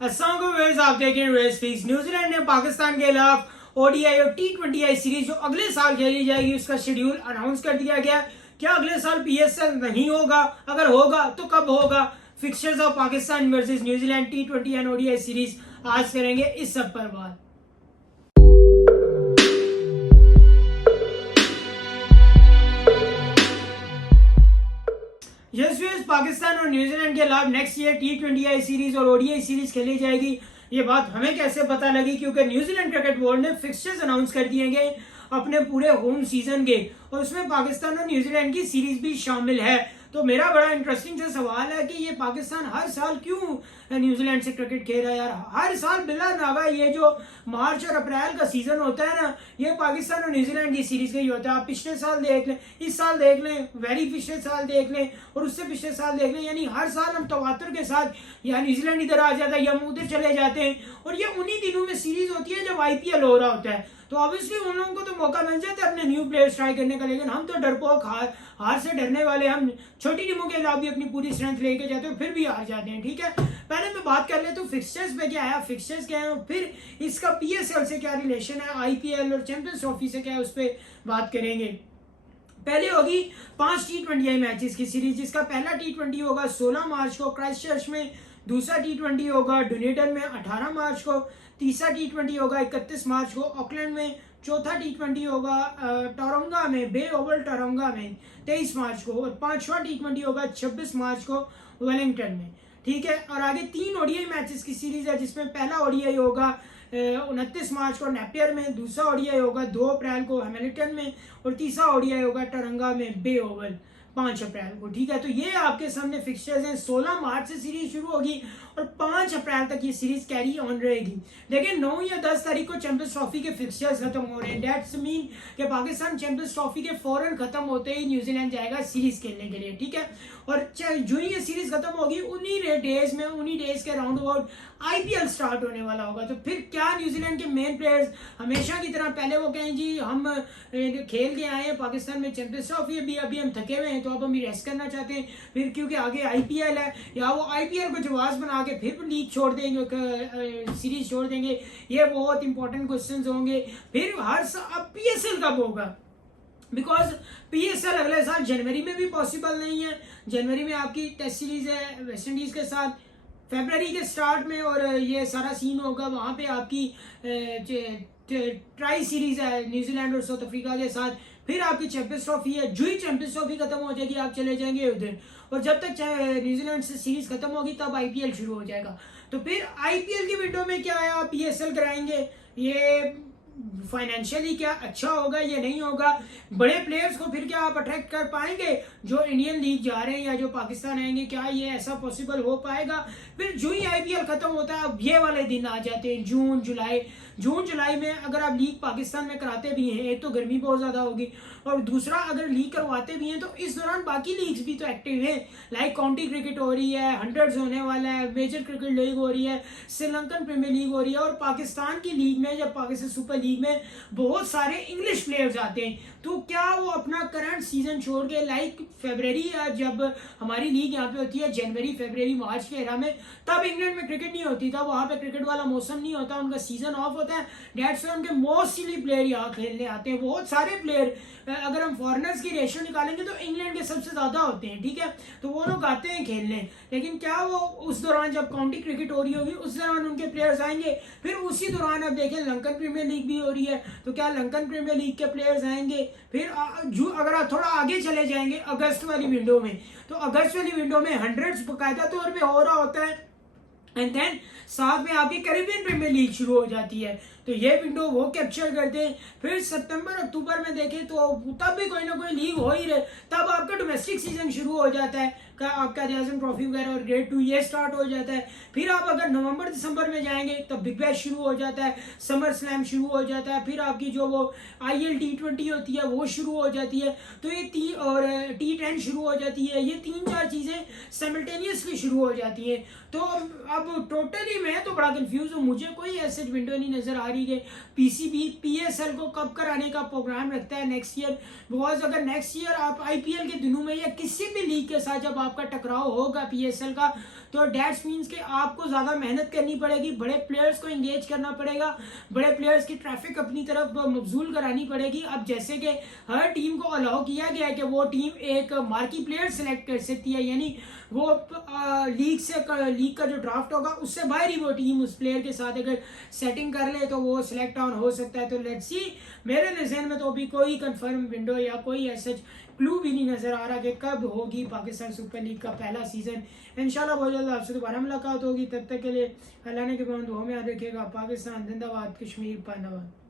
अस्सलाम वालेकुम, आप देख रहे हैं रेस फिक्स। न्यूजीलैंड ने पाकिस्तान के खिलाफ ओडीआई और टी20 सीरीज जो अगले साल खेली जाएगी उसका शेड्यूल अनाउंस कर दिया गया। क्या अगले साल पीएसएल नहीं होगा? अगर होगा तो कब होगा? Fixtures of Pakistan versus New Zealand T20 and ODI series आज करेंगे इस सब पर बात। पाकिस्तान और न्यूजीलैंड के खिलाफ नेक्स्ट ईयर टी20 सीरीज और ओडीआई सीरीज खेली जाएगी। ये बात हमें कैसे पता लगी? क्योंकि न्यूजीलैंड क्रिकेट बोर्ड ने फिक्सचर्स अनाउंस कर दिए गए अपने पूरे होम सीजन के, और उसमें पाकिस्तान और न्यूजीलैंड की सीरीज भी शामिल है। तो मेरा बड़ा इंटरेस्टिंग सा सवाल है कि ये पाकिस्तान हर साल क्यों न्यूजीलैंड से क्रिकेट खेल रहा है यार? हर साल बिला नागा ये जो मार्च और अप्रैल का सीजन होता है ना, ये पाकिस्तान और न्यूजीलैंड की सीरीज का ही होता है। आप पिछले साल देख लें, इस साल देख लें, वेरी पिछले साल देख लें और उससे पिछले साल देख लें, यानी हर साल हम तवातर के साथ या न्यूजीलैंड इधर आ जाता है या हम उधर चले जाते हैं। और ये उन्हीं दिनों में सीरीज होती है जब आईपीएल हो रहा होता है। तो ऑब्वियसली उन लोगों को तो मौका मिल जाता है अपने न्यू प्लेयर्स ट्राई करने का, लेकिन हम तो डरपोक, हार से डरने वाले, हम छोटी टीमों के खिलाफ भी अपनी पूरी स्ट्रेंथ लेके जाते हैं, फिर भी हार जाते हैं। ठीक है, पहले मैं बात कर ले तो फिक्सचर्स पे क्या है, फिक्सचर्स क्या है, फिर इसका पीएसएल से क्या रिलेशन है, आईपीएल और चैंपियंस ट्रॉफी से क्या है, उस पर बात करेंगे। पहले होगी 5 टी20 मैचेस की सीरीज, जिसका पहला टी20 होगा 16 मार्च को क्राइस्टचर्च में, दूसरा टी20 होगा डुनेटन में 18 मार्च को, तीसरा टी20 होगा 31 मार्च को ऑकलैंड में, चौथा टी20 होगा टोरंगा में, बे ओवल टोरंगा में 23 मार्च को, और पांचवा टी20 होगा 26 मार्च को वेलिंगटन में। ठीक है, और आगे 3 ओडीआई मैचेस की सीरीज है, जिसमें पहला ओडीआई होगा 29 मार्च को नेपियर में, दूसरा ओडीआई होगा 2 अप्रैल को हैमिल्टन में, और तीसरा ओडीआई होगा टोरंगा में बे ओवल 5 अप्रैल को। ठीक है, तो ये आपके सामने फिक्सचर्स हैं। 16 मार्च से सीरीज शुरू होगी और 5 अप्रैल तक ये सीरीज कैरी ऑन रहेगी। लेकिन 9 या 10 तारीख को चैंपियंस ट्रॉफी के फिक्सचर्स खत्म हो रहे हैं। दैट्स मीन कि पाकिस्तान चैंपियंस ट्रॉफी के फौरन खत्म होते ही न्यूजीलैंड जाएगा सीरीज खेलने के लिए। ठीक है, और जो ही ये सीरीज खत्म होगी उन्हीं डेज के राउंड अबाउट आईपीएल स्टार्ट होने वाला होगा। तो फिर क्या न्यूजीलैंड के मेन प्लेयर्स हमेशा की तरह पहले वो कहें जी हम खेल के आए हैं पाकिस्तान में चैंपियंस ट्रॉफी, अभी हम थके हुए हैं तो अब हम रेस्ट करना चाहते हैं, फिर क्योंकि आगे आईपीएल है, या वो आईपीएल को जवाब बना के फिर लीग छोड़ देंगे, सीरीज छोड़ देंगे? ये बहुत इंपॉर्टेंट क्वेश्चंस होंगे। फिर अब पीएसएल कब होगा? बिकॉज पीएसएल अगले साल जनवरी में भी पॉसिबल नहीं है। जनवरी में आपकी टेस्ट सीरीज है वेस्ट इंडीज के साथ, फरवरी के स्टार्ट में, और ये सारा सीन होगा वहाँ पे आपकी ट्राई सीरीज है न्यूजीलैंड और साउथ अफ्रीका के साथ, फिर आपकी चैंपियंस ट्रॉफी है। जो ही चैंपियंस ट्रॉफी खत्म हो जाएगी आप चले जाएंगे उधर, और जब तक न्यूजीलैंड से सीरीज खत्म होगी तब आईपीएल शुरू हो जाएगा। तो फिर आईपीएल की विंडो में क्या है, आप पीएसएल कराएंगे, ये फाइनेंशियली क्या अच्छा होगा, ये नहीं होगा? बड़े प्लेयर्स को फिर क्या आप अट्रैक्ट कर पाएंगे जो इंडियन लीग जा रहे हैं या जो पाकिस्तान आएंगे? क्या ये ऐसा पॉसिबल हो पाएगा? फिर जो ही आईपीएल खत्म होता है अब ये वाले दिन आ जाते हैं जून जुलाई में। अगर आप लीग पाकिस्तान में कराते भी हैं, एक तो गर्मी बहुत ज्यादा होगी, और दूसरा अगर लीग करवाते भी हैं तो इस दौरान बाकी लीग्स भी तो एक्टिव हैं, लाइक काउंटी क्रिकेट हो रही है, हंड्रेड्स होने वाला है, मेजर क्रिकेट लीग हो रही है, श्रीलंकन प्रीमियर लीग हो रही है, और पाकिस्तान की लीग में, जब पाकिस्तान सुपर लीग में बहुत सारे इंग्लिश प्लेयर्स आते हैं, तो क्या वो अपना करंट सीजन छोड़ के, लाइक फरवरी या जब हमारी लीग यहाँ पे होती है जनवरी फरवरी मार्च के एरा में, तब इंग्लैंड में क्रिकेट नहीं होती, तब वहाँ पे क्रिकेट वाला मौसम नहीं होता, उनका सीजन ऑफ होता है, डेट्स वाई उनके मोस्टली प्लेयर यहाँ खेलने आते हैं। बहुत सारे प्लेयर, अगर हम फॉरेनर्स की रेशियो निकालेंगे तो इंग्लैंड के सबसे ज्यादा होते हैं। ठीक है, तो वो लोग आते हैं खेलने, लेकिन क्या वो उस दौरान जब काउंटी क्रिकेट हो रही होगी उस दौरान उनके प्लेयर्स आएंगे? फिर उसी दौरान अब देखें लंकन प्रीमियर लीग भी हो रही है, तो क्या लंकन प्रीमियर लीग के प्लेयर्स आएंगे? फिर अगर आप थोड़ा आगे चले जाएंगे अगस्त वाली विंडो में, तो अगस्त वाली विंडो में हंड्रेड्स बाकायदा तौर पे हो रहा होता है, एंड देन साथ में आपकी कैरिबियन प्रीमियर लीग शुरू हो जाती है, तो ये विंडो वो कैप्चर करते हैं। फिर सितंबर अक्टूबर में देखें तो तब भी कोई ना कोई लीग हो ही रहे, तब आपका डोमेस्टिक सीजन शुरू हो जाता है, आपका आज़म ट्रॉफी वगैरह और ग्रेड 2 ये स्टार्ट हो जाता है। फिर आप अगर नवंबर दिसंबर में जाएंगे तब बिग बैश शुरू हो जाता है, समर स्लैम शुरू हो जाता है, फिर आपकी जो वो आईएल टी20 होती है वो शुरू हो जाती है, तो ये और टी10 शुरू हो जाती है। ये 3-4 चीजें साइमल्टेनियसली शुरू हो जाती है। तो अब टोटली मैं तो बड़ा कंफ्यूज हूँ, मुझे कोई ऐसे विंडो नहीं नजर आ रही है पीसीबी पीएसएल को कब कराने का प्रोग्राम रखता है नेक्स्ट ईयर। बिकॉज अगर नेक्स्ट ईयर आप आईपीएल के दिनों में या किसी भी लीग के साथ जब आपका टकराव होगा पीएसएल का, तो डेट्स मीन्स कि आपको ज़्यादा मेहनत करनी पड़ेगी, बड़े प्लेयर्स को इंगेज करना पड़ेगा, बड़े प्लेयर्स की ट्रैफिक अपनी तरफ मबजूल करानी पड़ेगी। अब जैसे कि हर टीम को अलाउ किया गया है कि वो टीम एक मार्की प्लेयर सेलेक्ट कर सकती है, यानी वो लीग का जो ड्राफ्ट होगा उससे बाहर ही वो टीम उस प्लेयर के साथ अगर सेटिंग कर ले तो वो सिलेक्ट ऑन हो सकता है। तो लेट्स सी, मेरे नज़र में तो अभी कोई कंफर्म विंडो या कोई ऐसा क्लू भी नहीं नज़र आ रहा कि कब होगी पाकिस्तान सुपर लीग का पहला सीज़न। इंशाल्लाह बहुत जल्द आपसे दोबारा मुलाकात होगी, तब तक के लिए अल्लाह ने के दुआ में याद रखिएगा। पाकिस्तान जिंदाबाद, कश्मीर पांदाबाद।